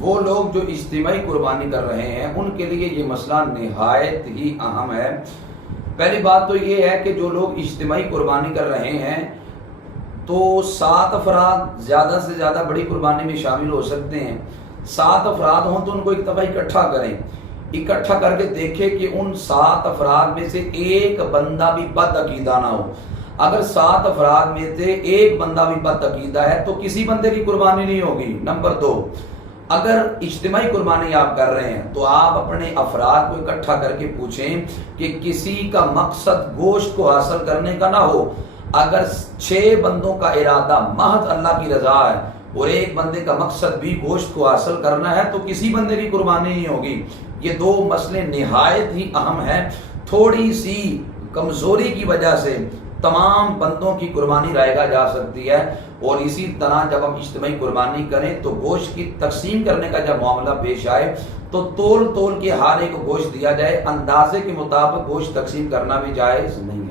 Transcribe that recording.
وہ لوگ جو اجتماعی قربانی کر رہے ہیں ان کے لیے یہ مسئلہ نہایت ہی اہم ہے۔ پہلی بات تو یہ ہے کہ جو لوگ اجتماعی قربانی کر رہے ہیں تو 7 افراد زیادہ سے زیادہ بڑی قربانی میں شامل ہو سکتے ہیں۔ 7 افراد ہوں تو ان کو ایک دفعہ اکٹھا کریں، اکٹھا کر کے دیکھیں کہ ان 7 افراد میں سے ایک بندہ بھی بد عقیدہ نہ ہو۔ اگر 7 افراد میں سے ایک بندہ بھی بد عقیدہ ہے تو کسی بندے کی قربانی نہیں ہوگی۔ نمبر 2، اگر اجتماعی قربانی آپ کر رہے ہیں تو آپ اپنے افراد کو اکٹھا کر کے پوچھیں کہ کسی کا مقصد گوشت کو حاصل کرنے کا نہ ہو۔ اگر 6 بندوں کا ارادہ محض اللہ کی رضا ہے اور ایک بندے کا مقصد بھی گوشت کو حاصل کرنا ہے تو کسی بندے کی قربانی نہیں ہوگی۔ یہ 2 مسئلے نہایت ہی اہم ہیں۔ تھوڑی سی کمزوری کی وجہ سے تمام بندوں کی قربانی رائگاں جا سکتی ہے، اور اسی طرح جب ہم اجتماعی قربانی کریں تو گوشت کی تقسیم کرنے کا جب معاملہ پیش آئے تو تول کے ہر ایک کو گوشت دیا جائے، اندازے کے مطابق گوشت تقسیم کرنا بھی جائز نہیں۔